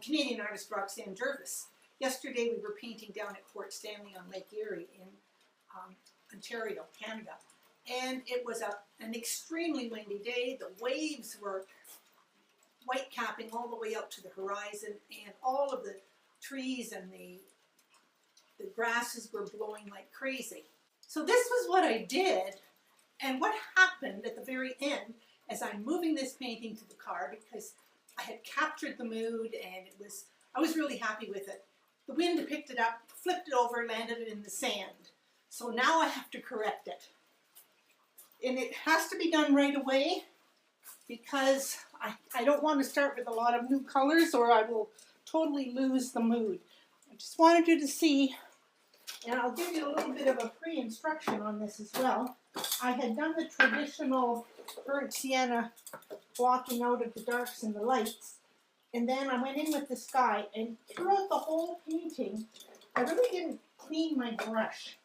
Canadian artist Roxanne Jervis. Yesterday we were painting down at Fort Stanley on Lake Erie in Ontario, Canada. And it was an extremely windy day. The waves were white capping all the way out to the horizon, and all of the trees and the grasses were blowing like crazy. So this was what I did, and what happened at the very end as I'm moving this painting to the car, because I had captured the mood and I was really happy with it. The wind picked it up, flipped it over, landed it in the sand. So now I have to correct it. And it has to be done right away because I don't want to start with a lot of new colors or I will totally lose the mood. I just wanted you to see, and I'll give you a little bit of a pre-instruction on this as well. I had done the traditional burnt sienna blocking out of the darks and the lights, and then I went in with the sky, and throughout the whole painting, I really didn't clean my brush.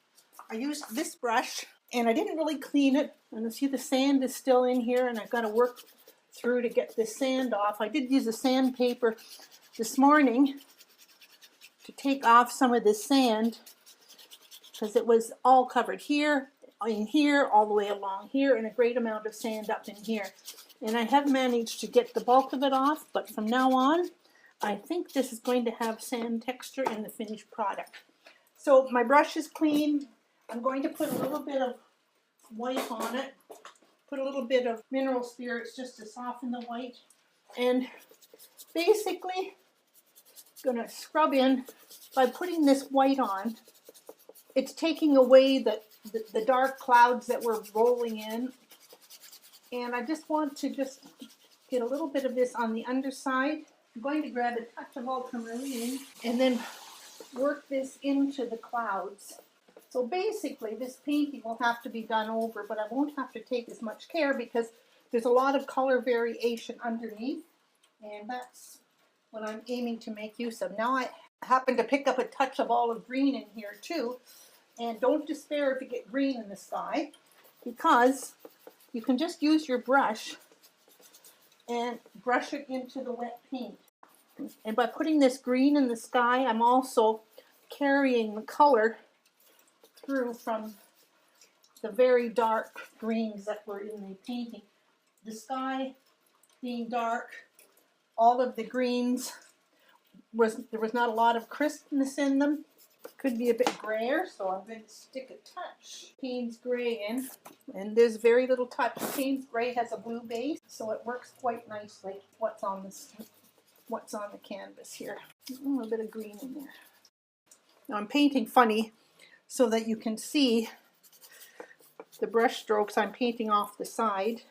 I used this brush, and I didn't really clean it, and you see the sand is still in here, and I've got to work through to get this sand off. I did use a sandpaper this morning to take off some of this sand, because it was all covered here, in here, all the way along here, and a great amount of sand up in here. And I have managed to get the bulk of it off, but from now on, I think this is going to have sand texture in the finished product. So my brush is clean. I'm going to put a little bit of white on it, put a little bit of mineral spirits just to soften the white, and basically I'm going to scrub in by putting this white on. It's taking away the dark clouds that were rolling in, and I just want to get a little bit of this on the underside. I'm going to grab a touch of ultramarine and then work this into the clouds. So basically this painting will have to be done over, but I won't have to take as much care because there's a lot of color variation underneath, and that's what I'm aiming to make use of. Now I happen to pick up a touch of olive green in here too, and don't despair if you get green in the sky, because you can just use your brush and brush it into the wet paint. And by putting this green in the sky, I'm also carrying the color through from the very dark greens that were in the painting. The sky being dark, all of the greens, there was not a lot of crispness in them. Could be a bit grayer, so I'm going to stick a touch Payne's Gray in, and there's very little touch. Payne's Gray has a blue base, so it works quite nicely. What's on the canvas here? A little bit of green in there. Now I'm painting funny so that you can see the brush strokes. I'm painting off the side.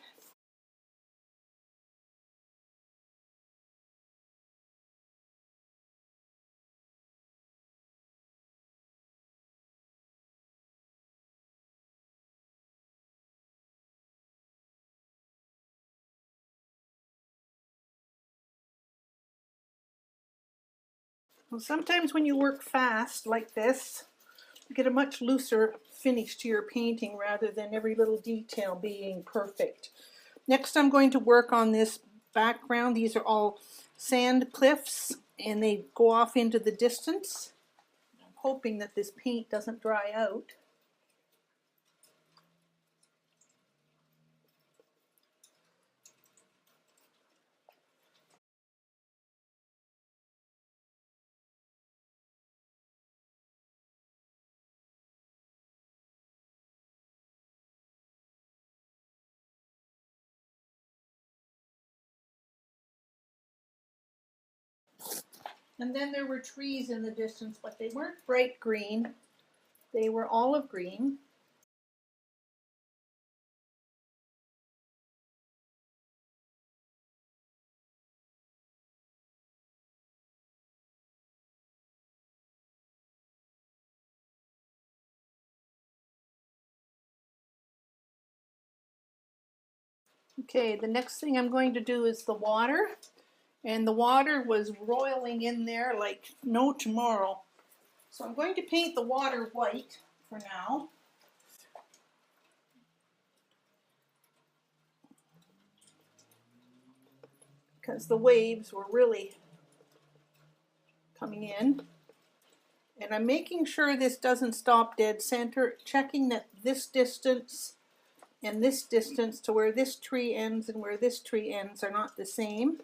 Well, sometimes when you work fast like this, you get a much looser finish to your painting rather than every little detail being perfect. Next, I'm going to work on this background. These are all sand cliffs, and they go off into the distance. I'm hoping that this paint doesn't dry out. And then there were trees in the distance, but they weren't bright green. They were olive green. Okay, the next thing I'm going to do is the water. And the water was roiling in there like no tomorrow. So I'm going to paint the water white for now. Because the waves were really coming in. And I'm making sure this doesn't stop dead center, checking that this distance and this distance to where this tree ends and where this tree ends are not the same.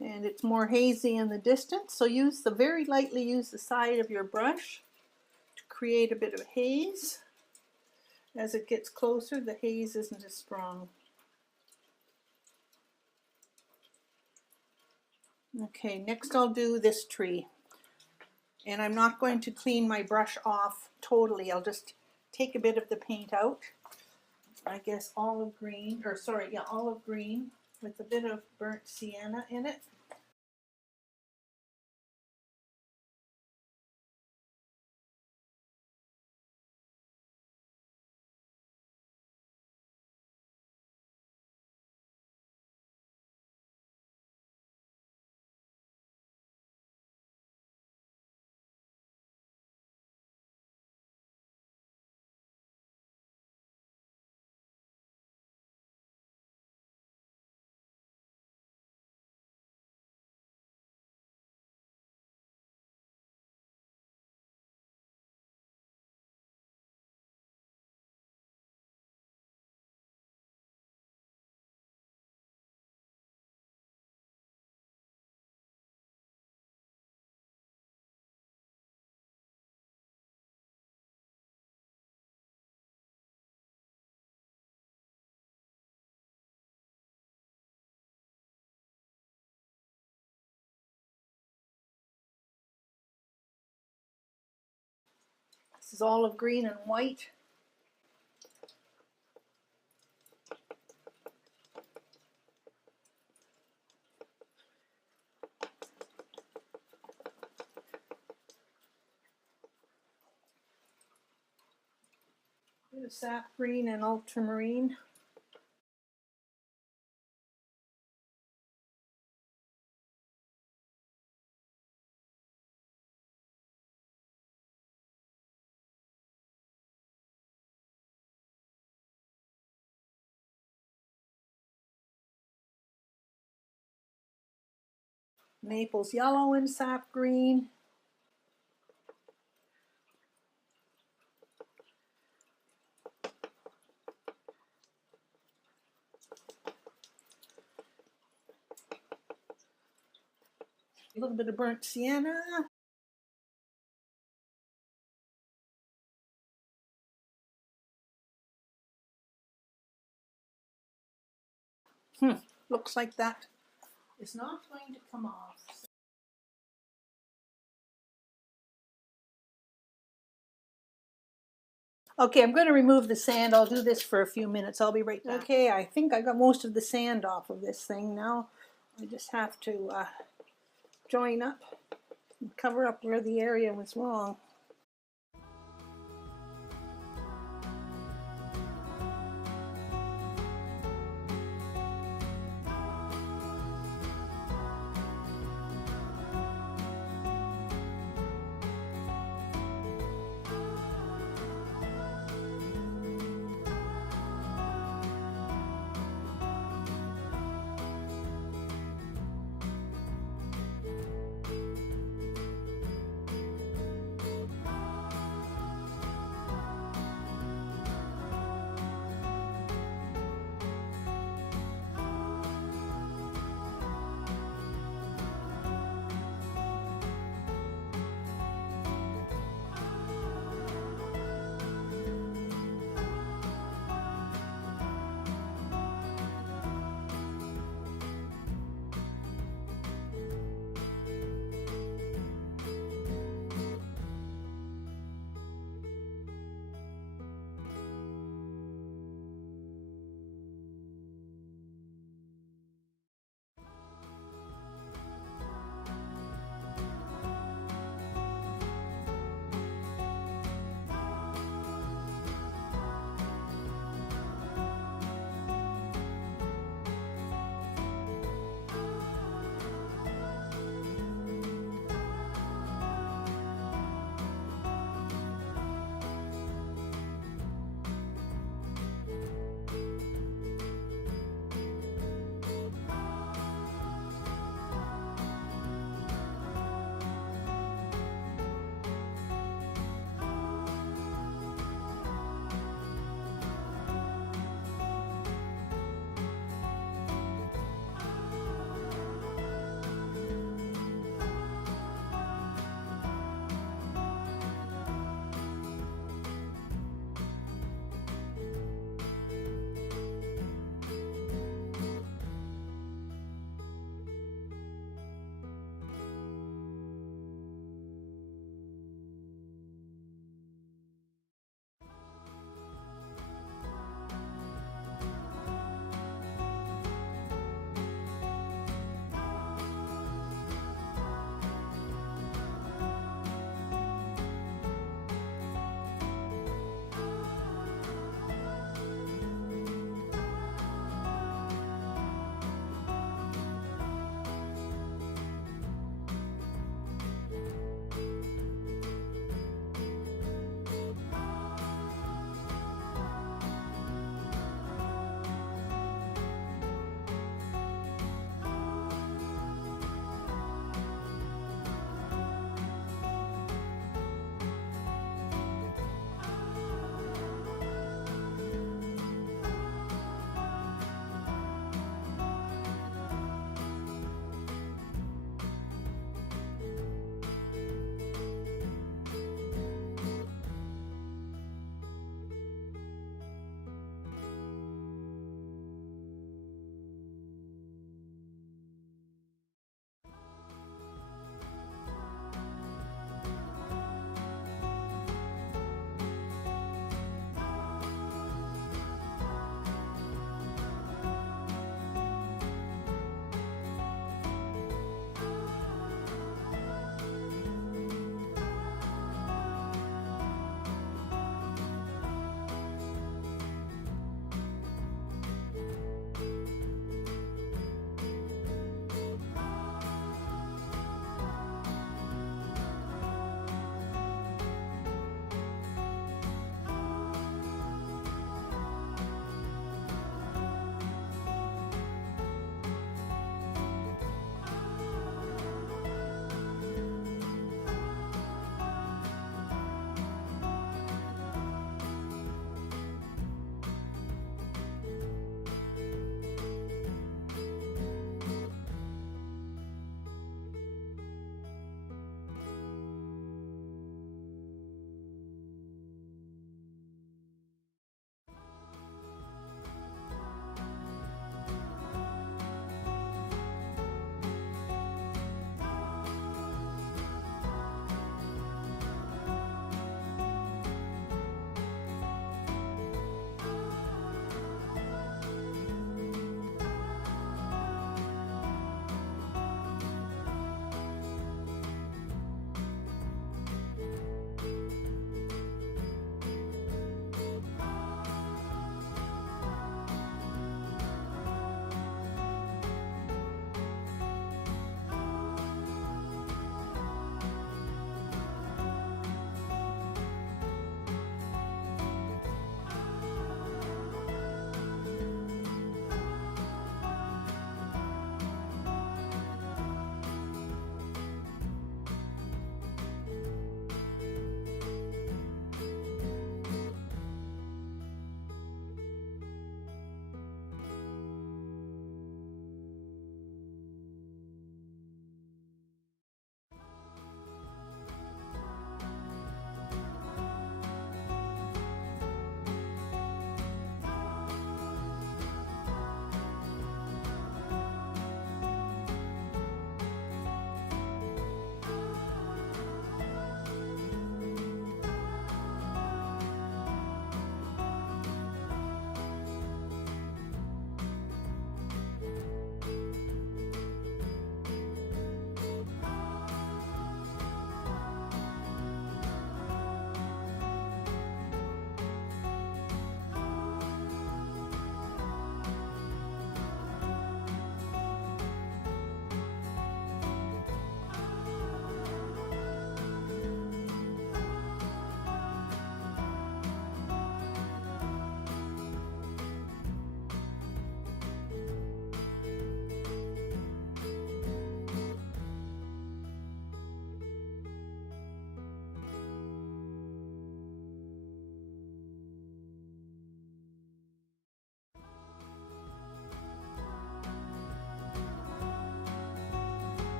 And it's more hazy in the distance, so very lightly use the side of your brush to create a bit of haze. As it gets closer, the haze isn't as strong. Okay, next I'll do this tree. And I'm not going to clean my brush off totally. I'll just take a bit of the paint out. I guess olive green with a bit of burnt sienna in it. This is olive green and white. Bit of sap green and ultramarine. Naples yellow and sap green. A little bit of burnt sienna. Looks like that is not going to come off. Okay, I'm going to remove the sand. I'll do this for a few minutes. I'll be right back. Okay, I think I got most of the sand off of this thing now. I just have to join up and cover up where the area was wrong.